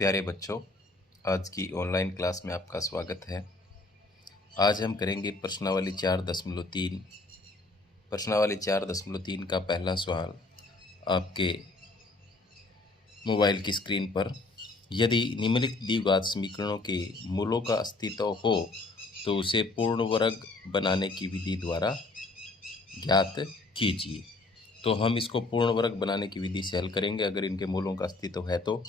प्यारे बच्चों, आज की ऑनलाइन क्लास में आपका स्वागत है। आज हम करेंगे प्रश्नावली 4.3। प्रश्नावली 4.3 का पहला सवाल आपके मोबाइल की स्क्रीन पर। यदि निम्नलिखित द्विघात समीकरणों के मूलों का अस्तित्व हो तो उसे पूर्ण वर्ग बनाने की विधि द्वारा ज्ञात कीजिए। तो हम इसको पूर्ण वर्ग बनाने की विधि से हल करेंगे। अगर इनके मूलों का अस्तित्व है तो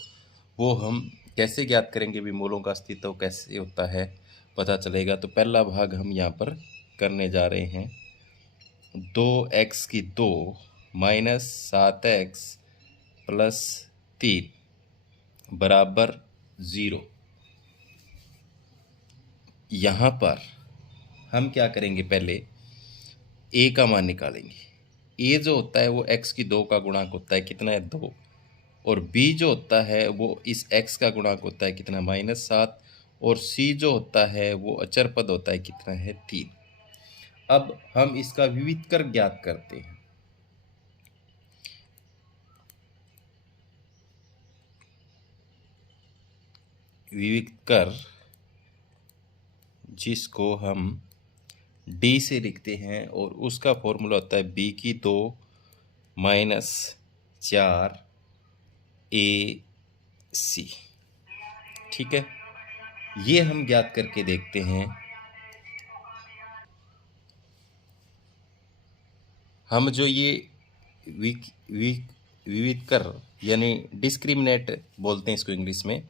वो हम कैसे ज्ञात करेंगे, भी मूलों का अस्तित्व कैसे होता है पता चलेगा। तो पहला भाग हम यहाँ पर करने जा रहे हैं। 2x की 2 माइनस 7x प्लस 3 बराबर 0। यहाँ पर हम क्या करेंगे, पहले a का मान निकालेंगे। a जो होता है वो x की 2 का गुणांक होता है, कितना है 2। और b जो होता है वो इस x का गुणांक होता है, कितना -7। और c जो होता है वो अचर पद होता है, कितना है 3। अब हम इसका विविधकर ज्ञात करते हैं। विविधकर जिसको हम d से लिखते हैं और उसका फॉर्मूला होता है b की 2 माइनस 4 ac। ठीक है, ये हम ज्ञात करके देखते हैं। हम जो ये विविधकर यानी डिस्क्रिमिनेट बोलते हैं इसको इंग्लिश में,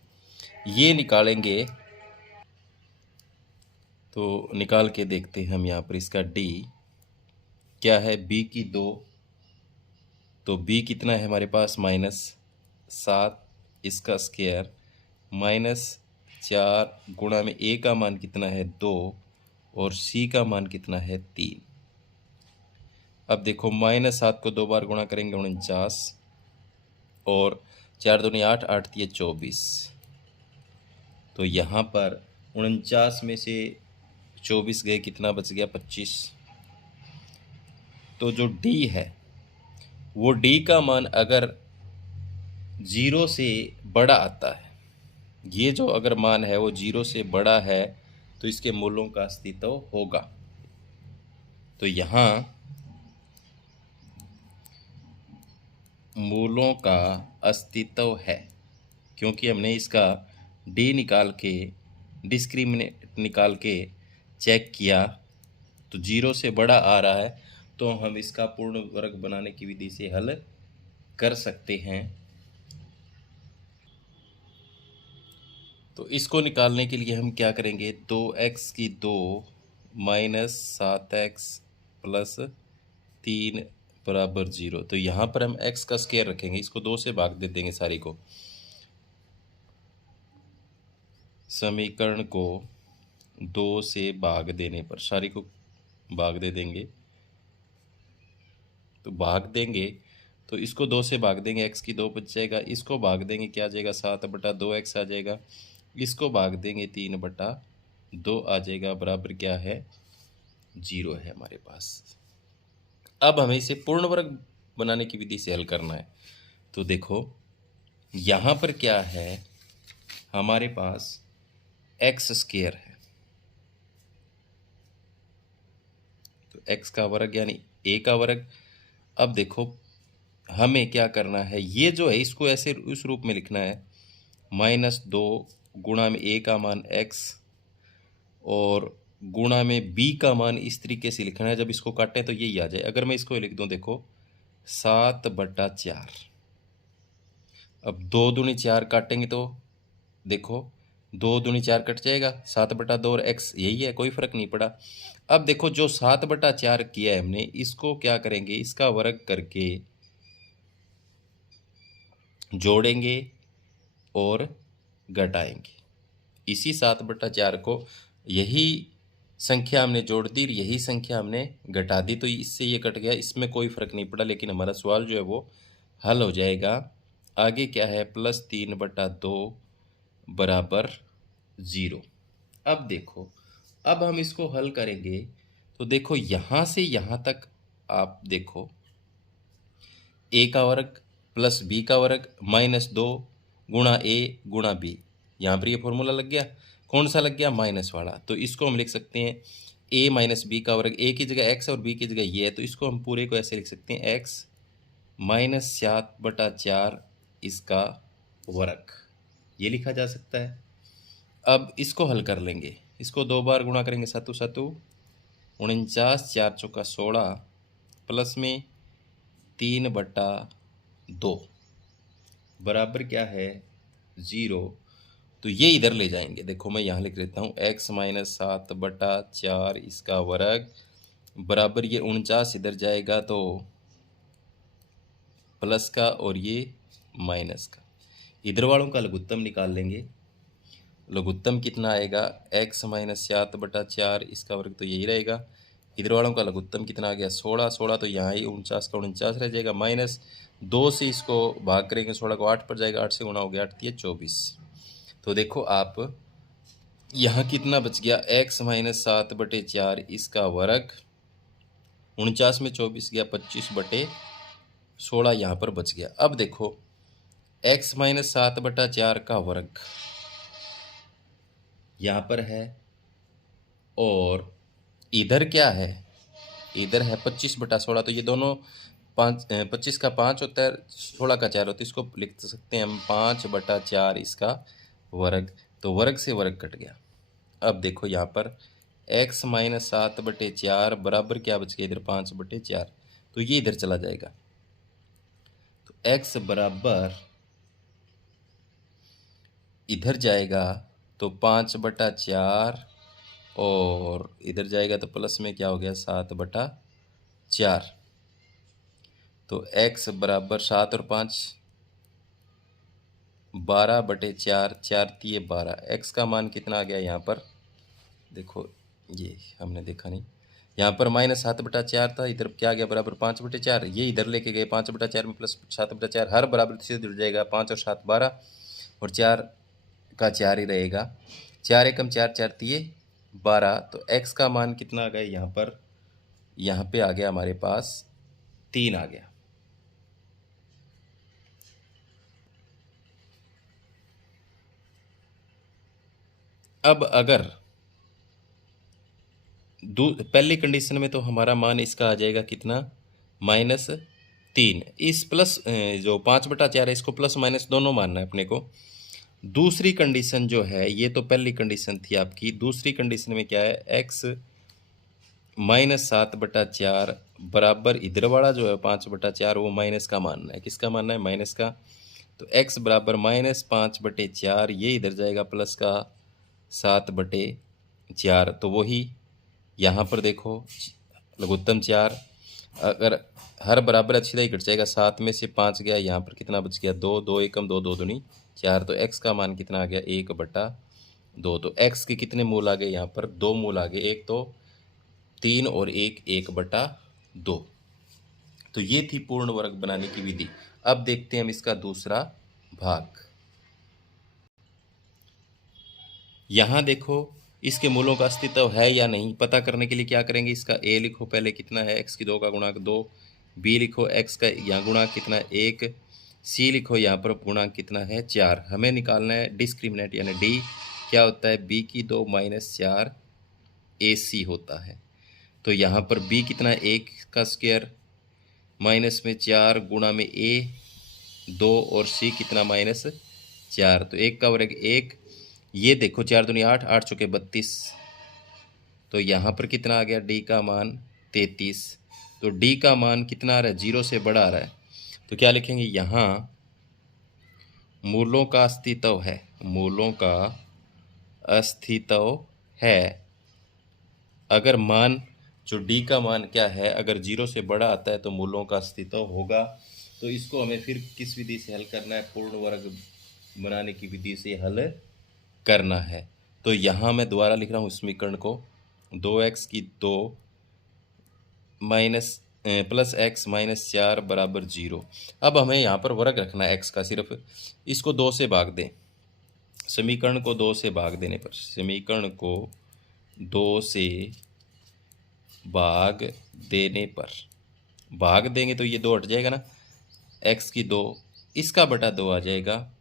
ये निकालेंगे। तो निकाल के देखते हैं हम यहाँ पर। इसका d क्या है, b की 2, तो b कितना है हमारे पास -7, इसका स्क्वायर -4 गुणा में a का मान कितना है 2 और c का मान कितना है 3। अब देखो -7 को 2 बार गुणा करेंगे 49 और 4 दूनी 8, 8 3 24। तो यहाँ पर 49 में से 24 गए, कितना बच गया 25। तो जो d है वो d का मान अगर 0 से बड़ा आता है, ये जो अगर मान है वो 0 से बड़ा है तो इसके मूलों का अस्तित्व होगा। तो यहाँ मूलों का अस्तित्व है, क्योंकि हमने इसका d निकाल के डिस्क्रिमिनेट निकाल के चेक किया तो 0 से बड़ा आ रहा है, तो हम इसका पूर्ण वर्ग बनाने की विधि से हल कर सकते हैं। तो इसको निकालने के लिए हम क्या करेंगे, 2x की 2 माइनस 7x प्लस 3 बराबर 0। तो यहाँ पर हम x का स्क्वायर रखेंगे, इसको 2 से भाग दे देंगे सारी को। समीकरण को 2 से भाग देने पर सारी को भाग दे देंगे। तो भाग देंगे तो इसको 2 से भाग देंगे, x की 2 बच जाएगा। इसको भाग देंगे, क्या आ जाएगा 7/2x आ जाएगा। इसको भाग देंगे 3/2 आ जाएगा, बराबर क्या है 0 है हमारे पास। अब हमें इसे पूर्ण वर्ग बनाने की विधि से हल करना है। तो देखो यहाँ पर क्या है, हमारे पास x स्क्वायर है, तो x का वर्ग यानी a का वर्ग। अब देखो हमें क्या करना है, ये जो है इसको ऐसे उस रूप में लिखना है, -2 गुणा में a का मान x और गुणा में b का मान इस तरीके से लिखना है। जब इसको काटें तो यही आ जाए। अगर मैं इसको लिख दूं, देखो 7/4। अब 2 दूनी 4 काटेंगे तो देखो 2 दूनी 4 कट जाएगा, 7/2 और x यही है, कोई फर्क नहीं पड़ा। अब देखो जो 7/4 किया है हमने, इसको क्या करेंगे, इसका वर्ग करके जोड़ेंगे और घटाएंगे। इसी 7/4 को यही संख्या हमने जोड़ दी, यही संख्या हमने घटा दी, तो इससे ये कट गया, इसमें कोई फर्क नहीं पड़ा। लेकिन हमारा सवाल जो है वो हल हो जाएगा। आगे क्या है, +3/2 बराबर 0। अब देखो, अब हम इसको हल करेंगे तो देखो यहाँ से यहाँ तक आप देखो a का वर्ग प्लस b का वर्ग -2 गुणा ए गुणा बी। यहाँ पर ये फॉर्मूला लग गया। कौन सा लग गया? माइनस वाला। तो इसको हम लिख सकते हैं ए माइनस बी का वर्ग। ए की जगह एक्स और बी की जगह ये है, तो इसको हम पूरे को ऐसे लिख सकते हैं एक्स माइनस 7/4 इसका वर्ग। ये लिखा जा सकता है। अब इसको हल कर लेंगे। इसको 2 बार गुणा करेंगे, सातु सातु 49, 4 चौका 16 प्लस में 3/2 बराबर क्या है? 0। तो ये इधर ले जाएंगे। देखो मैं यहाँ लिख लेता हूँ x माइनस 7/4 इसका वर्ग बराबर ये 49 इधर जाएगा तो प्लस का और ये माइनस का। इधर वालों का लघुत्तम निकाल लेंगे। लघुत्तम कितना आएगा? x माइनस 7/4 इसका वर्ग, तो यही रहेगा। इधर वालों का लघुत्तम कितना आ गया? 16। 16 तो यहाँ ही 49 का 49 रह जाएगा। माइनस 2 से इसको भाग करेंगे, 16 को 8 पर जाएगा, 8 से गुणा हो गया, 8 × 24। तो देखो आप यहाँ कितना बच गया? x माइनस 7/4 इसका वर्ग, 49 में 24 गया, 25/16 यहाँ पर बच गया। अब देखो x माइनस 7/4 का वर्ग यहाँ पर है और इधर क्या है? इधर है 25/16। तो ये दोनों 25 का 5 होता है, 16 का 4 होता है। इसको लिख सकते हैं हम 5/4 इसका वर्ग। तो वर्ग से वर्ग कट गया। अब देखो यहाँ पर x माइनस 7/4 बराबर क्या बच गया? इधर 5/4। तो ये इधर चला जाएगा। तो x बराबर इधर जाएगा तो 5/4 और इधर जाएगा तो प्लस में क्या हो गया? 7/4। तो x बराबर 7 और 5 12/4, 4 × 12। x का मान कितना आ गया यहाँ पर? देखो ये हमने देखा नहीं। यहाँ पर माइनस 7/4 था, इधर क्या आ गया? बराबर 5/4। ये इधर लेके गए, 5/4 में प्लस 7/4 हर बराबर से जुड़ जाएगा। 5 और 7 12 और 4 का 4 ही रहेगा। 4 एकम 4, 4 × 12। तो x का मान कितना आ गया यहाँ पर? यहाँ पे आ गया हमारे पास 3 आ गया। अब अगर पहली कंडीशन में तो हमारा मान इसका आ जाएगा कितना? -3। इस प्लस जो 5/4 है इसको प्लस माइनस दोनों मानना है अपने को। दूसरी कंडीशन जो है, ये तो पहली कंडीशन थी आपकी। दूसरी कंडीशन में क्या है? x माइनस 7/4 बराबर इधर वाला जो है 5/4 वो माइनस का मानना है। किसका मानना है? माइनस का। तो x बराबर -5/4, ये इधर जाएगा प्लस का 7/4। तो वही यहाँ पर देखो लघुत्तम 4, अगर हर बराबर अच्छी तरह घट जाएगा। 7 में से 5 गया, यहाँ पर कितना बच गया? 2। 2 एकम 2, 2 दूनी 4। तो x का मान कितना आ गया? 1/2। तो x के कितने मूल आ गए? यहाँ पर 2 मूल आ गए। एक तो 3 और एक 1/2। तो ये थी पूर्ण वर्ग बनाने की विधि। अब देखते हैं हम इसका दूसरा भाग। यहाँ देखो इसके मूलों का अस्तित्व है या नहीं पता करने के लिए क्या करेंगे? इसका a लिखो पहले, कितना है? x की 2 का गुणांक 2। b लिखो x का यहाँ गुणांक कितना है? 1। c लिखो यहाँ पर गुणांक कितना है? 4। हमें निकालना है डिस्क्रिमिनेंट यानी d क्या होता है? b की 2 - 4 ac होता है। तो यहाँ पर b कितना है? 1 का स्क्वायर माइनस में 4 गुणा में a 2 और c कितना? -4। तो 1 का वर्ग 1। ये देखो 4 दूनी 8, 8 चौके 32। तो यहाँ पर कितना आ गया? d का मान 33। तो d का मान कितना आ रहा है? 0 से बड़ा आ रहा है। तो क्या लिखेंगे? यहाँ मूलों का अस्तित्व है। मूलों का अस्तित्व है। अगर मान जो d का मान क्या है? अगर 0 से बड़ा आता है तो मूलों का अस्तित्व होगा। तो इसको हमें फिर किस विधि से हल करना है? पूर्ण वर्ग बनाने की विधि से हल करना है। तो यहाँ मैं दोबारा लिख रहा हूँ समीकरण को। 2x की 2 माइनस प्लस x -4 बराबर 0। अब हमें यहाँ पर वर्ग रखना है x का। सिर्फ इसको 2 से भाग दें। समीकरण को 2 से भाग देने पर, समीकरण को 2 से भाग देने पर, भाग देंगे तो ये 2 हट जाएगा ना। x की 2 इसका बटा 2 आ जाएगा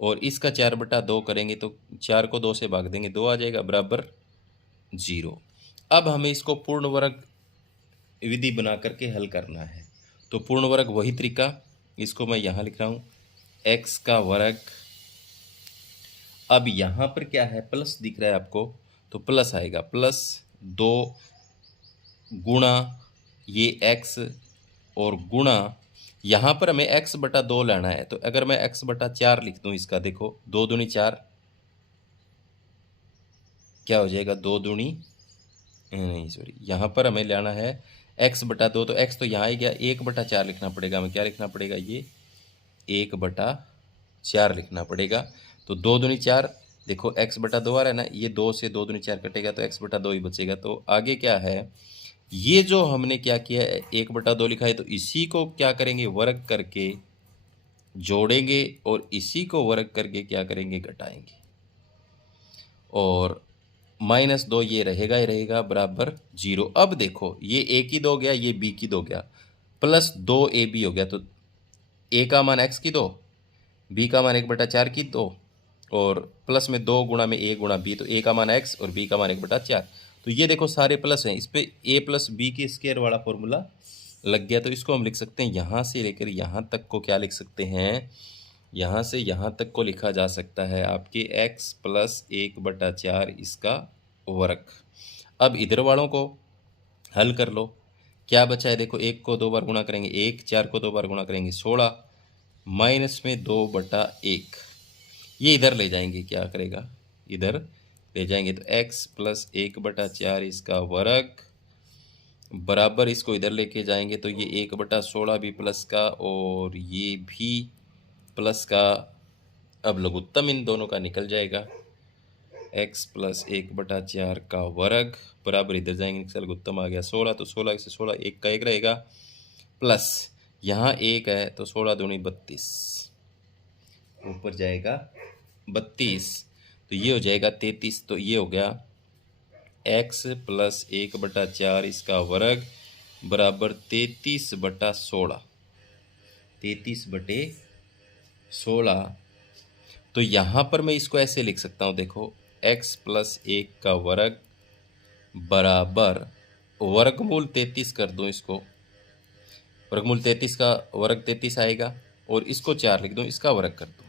और इसका 4/2 करेंगे तो 4 को 2 से भाग देंगे, 2 आ जाएगा बराबर 0। अब हमें इसको पूर्ण वर्ग विधि बना करके हल करना है। तो पूर्ण वर्ग वही तरीका, इसको मैं यहाँ लिख रहा हूँ x का वर्ग। अब यहाँ पर क्या है, प्लस दिख रहा है आपको, तो प्लस आएगा, प्लस 2 गुणा ये x और गुणा यहाँ पर हमें x/2 लेना है। तो अगर मैं x/4 लिख दूँ इसका, देखो 2 दूनी 4, क्या हो जाएगा 2 दूनी नहीं सॉरी, यहाँ पर हमें लेना है x/2, तो x तो यहाँ ही गया, 1/4 लिखना पड़ेगा। हमें क्या लिखना पड़ेगा, ये 1/4 लिखना पड़ेगा। तो 2 दूनी 4, देखो x/2 आ रहा है ना, ये 2 से 2 दूनी 4 कटेगा तो x/2 ही बचेगा। तो आगे क्या है, ये जो हमने क्या किया 1/2 लिखा है, तो इसी को क्या करेंगे, वर्ग करके जोड़ेंगे और इसी को वर्ग करके क्या करेंगे, घटाएंगे। और -2 ये रहेगा ही रहेगा बराबर 0। अब देखो ये a की 2 गया, ये b की 2 गया, प्लस 2ab हो गया। तो a का मान x की 2, b का मान 1/4 की 2, और प्लस में 2 गुणा में a गुणा b, तो a का मान x और b का मान 1/4। तो ये देखो सारे प्लस हैं, इस पे a + b के स्क्वायर वाला फॉर्मूला लग गया। तो इसको हम लिख सकते हैं, यहाँ से लेकर यहाँ तक को क्या लिख सकते हैं, यहाँ से यहाँ तक को लिखा जा सकता है आपके x + 1/4 इसका वर्ग। अब इधर वालों को हल कर लो, क्या बचा है, देखो 1 को 2 बार गुणा करेंगे 1, 4 को 2 बार गुणा करेंगे 16, माइनस में 2/1, ये इधर ले जाएंगे, क्या करेगा, इधर ले जाएंगे। तो x + 1/4 इसका वर्ग बराबर, इसको इधर लेके जाएंगे तो ये 1/16 भी प्लस का और ये भी प्लस का। अब लघुत्तम इन दोनों का निकल जाएगा, x + 1/4 का वर्ग बराबर, इधर जाएंगे निकल लघुत्तम आ गया 16, तो 16 से 16 1 का 1 रहेगा, प्लस यहाँ 1 है तो 16 दूनी 32, ऊपर जाएगा 32, तो ये हो जाएगा 33। तो ये हो गया x + 1/4 इसका वर्ग बराबर 33/16, 33/16। तो यहाँ पर मैं इसको ऐसे लिख सकता हूँ, देखो x + 1 का वर्ग बराबर वर्गमूल 33 कर दूँ इसको, वर्गमूल 33 का वर्ग 33 आएगा, और इसको 4 लिख दूँ, इसका वर्ग कर दूँ,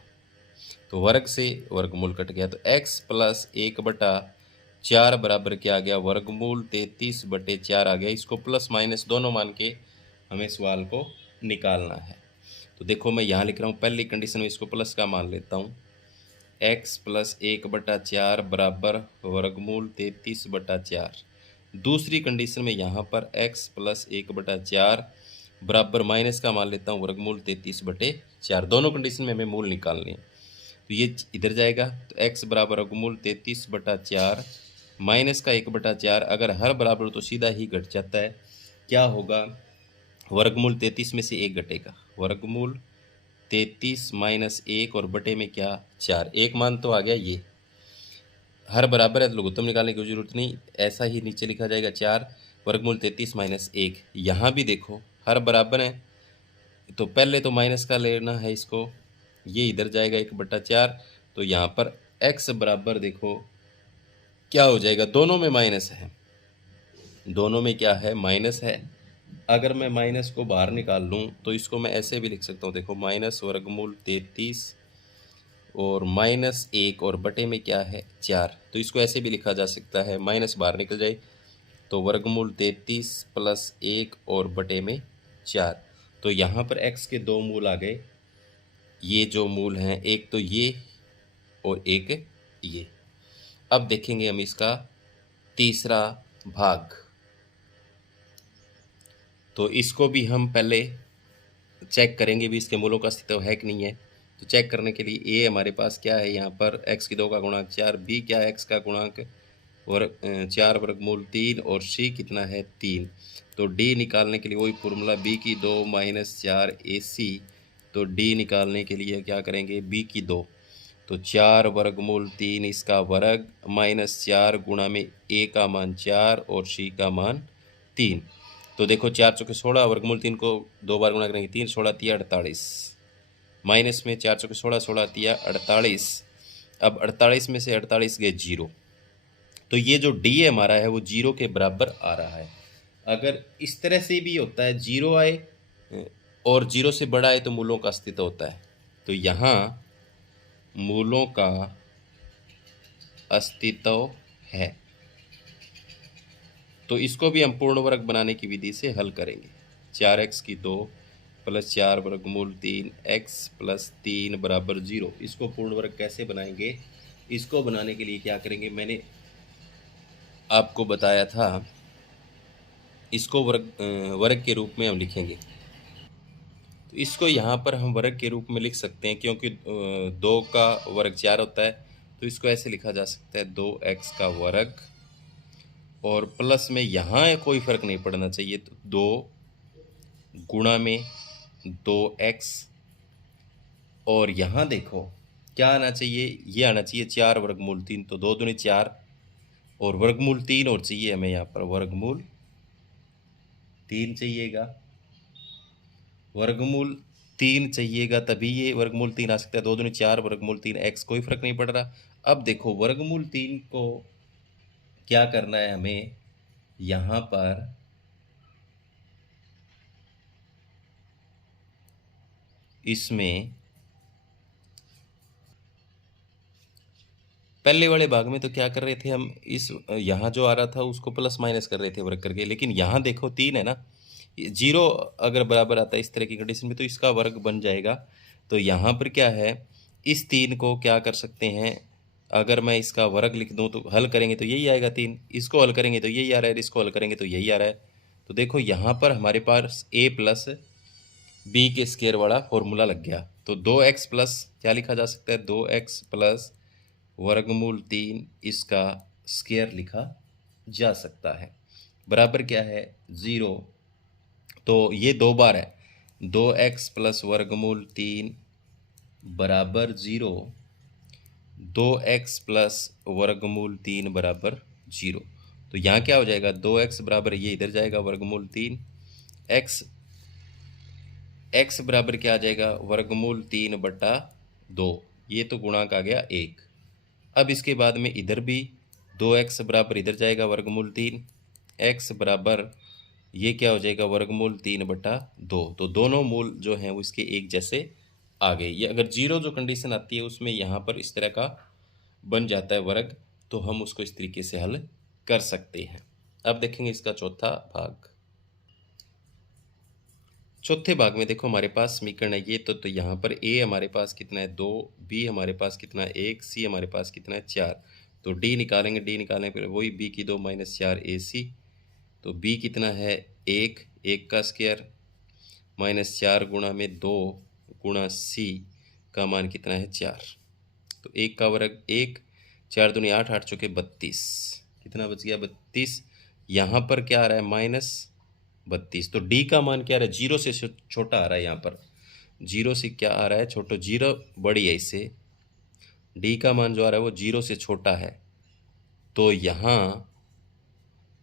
तो वर्ग से वर्गमूल कट गया। तो x + 1/4 बराबर क्या आ गया, वर्गमूल 33/4 आ गया। इसको प्लस माइनस दोनों मान के हमें सवाल को निकालना है। तो देखो मैं यहाँ लिख रहा हूँ, पहली कंडीशन में इसको प्लस का मान लेता हूँ, x + 1/4 बराबर वर्गमूल 33/4। दूसरी कंडीशन में यहाँ पर x + 1/4 बराबर माइनस का मान लेता हूँ, वर्गमूल 33/4। दोनों कंडीशन में हमें मूल निकालने हैं, तो ये इधर जाएगा, तो x बराबर वर्गमूल 33/4 माइनस का 1/4, अगर हर बराबर तो सीधा ही घट जाता है। क्या होगा, वर्गमूल 33 में से 1 घटेगा, वर्गमूल 33 - 1 और बटे में क्या 4, एक मान तो आ गया। ये हर बराबर है तो लघुत्तम निकालने की जरूरत नहीं, ऐसा ही नीचे लिखा जाएगा 4 वर्गमूल 33 - 1। यहाँ भी देखो हर बराबर है, तो पहले तो माइनस का लेना है इसको, ये इधर जाएगा 1/4। तो यहाँ पर x बराबर देखो क्या हो जाएगा, दोनों में माइनस है, दोनों में क्या है, माइनस है। अगर मैं माइनस को बाहर निकाल लूँ तो इसको मैं ऐसे भी लिख सकता हूँ, देखो माइनस वर्गमूल 33 और -1 और बटे में क्या है 4, तो इसको ऐसे भी लिखा जा सकता है, माइनस बाहर निकल जाए तो वर्गमूल 33 + 1 और बटे में 4। तो यहाँ पर x के 2 मूल आ गए, ये जो मूल हैं, एक तो ये और एक ये। अब देखेंगे हम इसका तीसरा भाग, तो इसको भी हम पहले चेक करेंगे भी इसके मूलों का अस्तित्व है कि नहीं है। तो चेक करने के लिए a हमारे पास क्या है, यहाँ पर x की 2 का गुणांक 4, b क्या है x का गुणांक 4 वर्गमूल 3 और c कितना है 3। तो d निकालने के लिए वही फॉर्मूला, b की 2 - 4 ac। तो d निकालने के लिए क्या करेंगे, b की 2, तो 4 वर्गमूल 3 इसका वर्ग -4 गुणा में a का मान 4 और c का मान 3। तो देखो 4 × 16, वर्गमूल 3 को 2 बार गुणा करेंगे 3, 16 × 3 = 48, माइनस में 4 चौके 16, 16 दिया 48। अब 48 में से 48 गए 0, तो ये जो डी हमारा है वो 0 के बराबर आ रहा है। अगर इस तरह से भी होता है 0 आए और 0 से बड़ा आए तो मूलों का अस्तित्व होता है। तो यहाँ मूलों का अस्तित्व है, तो इसको भी हम पूर्ण वर्ग बनाने की विधि से हल करेंगे। 4x की 2 प्लस 4 वर्गमूल 3 x प्लस 3 बराबर 0। इसको पूर्ण वर्ग कैसे बनाएंगे? इसको बनाने के लिए क्या करेंगे, मैंने आपको बताया था, इसको वर्ग के रूप में हम लिखेंगे। तो इसको यहाँ पर हम वर्ग के रूप में लिख सकते हैं, क्योंकि 2 का वर्ग 4 होता है, तो इसको ऐसे लिखा जा सकता है 2x का वर्ग, और प्लस में यहाँ कोई फर्क नहीं पड़ना चाहिए, तो 2 गुणा में 2x, और यहाँ देखो क्या आना चाहिए, ये आना चाहिए 4 वर्गमूल 3, तो 2 दूनी 4 और वर्गमूल 3 और चाहिए हमें यहाँ पर वर्गमूल 3 चाहिएगा, वर्गमूल 3 चाहिएगा, तभी ये वर्गमूल 3 आ सकता है। 2 दूनी 4 वर्गमूल 3 x, कोई फर्क नहीं पड़ रहा। अब देखो वर्गमूल 3 को क्या करना है हमें, यहाँ पर इसमें पहले वाले भाग में तो क्या कर रहे थे हम, इस यहाँ जो आ रहा था उसको प्लस माइनस कर रहे थे वर्ग करके, लेकिन यहाँ देखो 3 है ना, 0 अगर बराबर आता है इस तरह की कंडीशन में तो इसका वर्ग बन जाएगा। तो यहाँ पर क्या है, इस 3 को क्या कर सकते हैं, अगर मैं इसका वर्ग लिख दूँ तो हल करेंगे तो यही आएगा 3, इसको हल करेंगे तो यही आ रहा है, इसको हल करेंगे तो यही आ रहा है। तो देखो यहाँ पर हमारे पास a प्लस बी के स्क्वायर वाला फॉर्मूला लग गया। तो 2x प्लस क्या लिखा जा सकता है, 2x प्लस वर्गमूल 3 इसका स्क्वायर लिखा जा सकता है, बराबर क्या है 0। तो ये 2 बार है, 2x प्लस वर्गमूल 3 बराबर 0, 2x प्लस वर्गमूल 3 बराबर 0। तो यहाँ क्या हो जाएगा, 2x बराबर ये इधर जाएगा वर्गमूल 3, x बराबर क्या आ जाएगा, वर्गमूल 3 बटा 2, ये तो गुणांक आ गया 1। अब इसके बाद में इधर भी 2x बराबर इधर जाएगा वर्गमूल 3, x बराबर ये क्या हो जाएगा वर्गमूल 3 बटा 2। तो दोनों मूल जो हैं वो इसके एक जैसे आ गए। ये अगर 0 जो कंडीशन आती है उसमें यहाँ पर इस तरह का बन जाता है वर्ग, तो हम उसको इस तरीके से हल कर सकते हैं। अब देखेंगे इसका चौथा भाग। चौथे भाग में देखो हमारे पास समीकरण है ये, तो यहाँ पर a हमारे पास कितना है 2, b हमारे पास कितना है 1, c हमारे पास कितना है 4। तो d निकालेंगे, d निकालने पर वही b की 2 माइनस 4 ac, तो b कितना है 1, 1 का स्क्वायर माइनस 4 गुणा में 2 गुणा c का मान कितना है 4। तो 1 का वर्ग 1, 4 दूनी 8, 8 चौके 32, कितना बच गया 32। यहाँ पर क्या आ रहा है माइनस 32, तो डी का मान क्या आ रहा है, 0 से छोटा आ रहा है। यहाँ पर 0 से क्या आ रहा है छोटा, 0 बड़ी है, इससे डी का मान जो आ रहा है वो 0 से छोटा है, तो यहाँ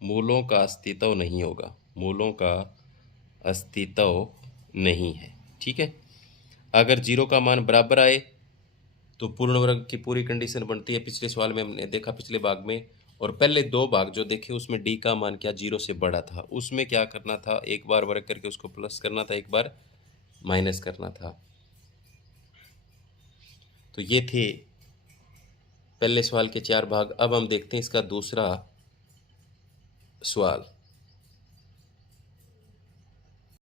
मूलों का अस्तित्व नहीं होगा, मूलों का अस्तित्व नहीं है। ठीक है, अगर 0 का मान बराबर आए तो पूर्ण वर्ग की पूरी कंडीशन बनती है। पिछले सवाल में हमने देखा, पिछले भाग में, और पहले 2 भाग जो देखे उसमें डी का मान क्या 0 से बड़ा था, उसमें क्या करना था, एक बार वर्ग करके उसको प्लस करना था, एक बार माइनस करना था। तो ये थे पहले सवाल के 4 भाग। अब हम देखते हैं इसका दूसरा सवाल।